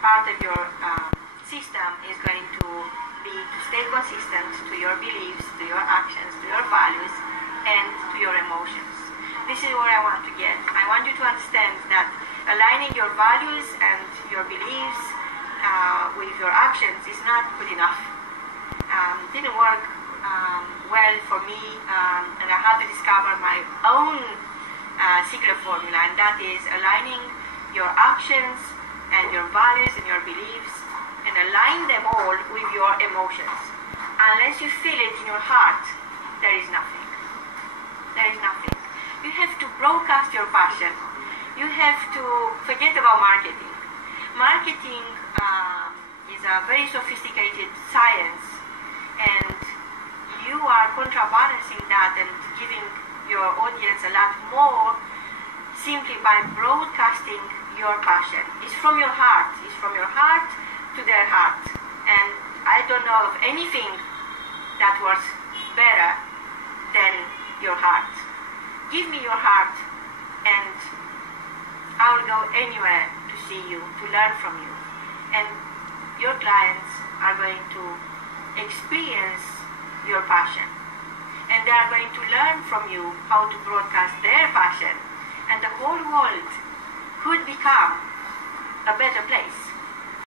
part of your system is going to be to stay consistent to your beliefs, to your actions, to your values, and to your emotions. This is where I want to get. I want you to understand that aligning your values and your beliefs with your actions is not good enough. Didn't work well for me, and I had to discover my own secret formula, and that is aligning your actions and your values and your beliefs, and align them all with your emotions. Unless you feel it in your heart, there is nothing. There is nothing. You have to broadcast your passion. You have to forget about marketing. Marketing is a very sophisticated science, and you are contrabalancing that and giving your audience a lot more simply by broadcasting your passion. It's from your heart. It's from your heart to their heart. And I don't know of anything that works better than your heart. Give me your heart, and I will go anywhere to see you, to learn from you. And your clients are going to experience your passion. And they are going to learn from you how to broadcast their passion. And the whole world could become a better place.